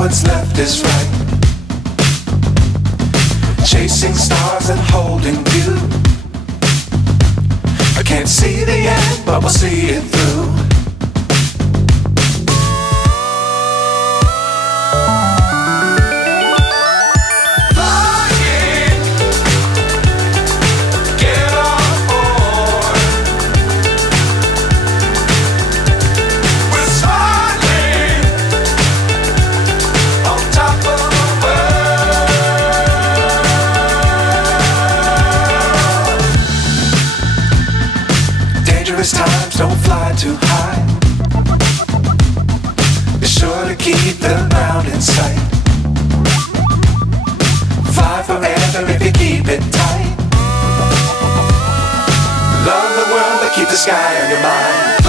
what's left is right. Chasing stars and holding you. I can't see the end, but we'll see it through. Dangerous times, don't fly too high. Be sure to keep the ground in sight. Fly forever if you keep it tight. Love the world, but keep the sky on your mind.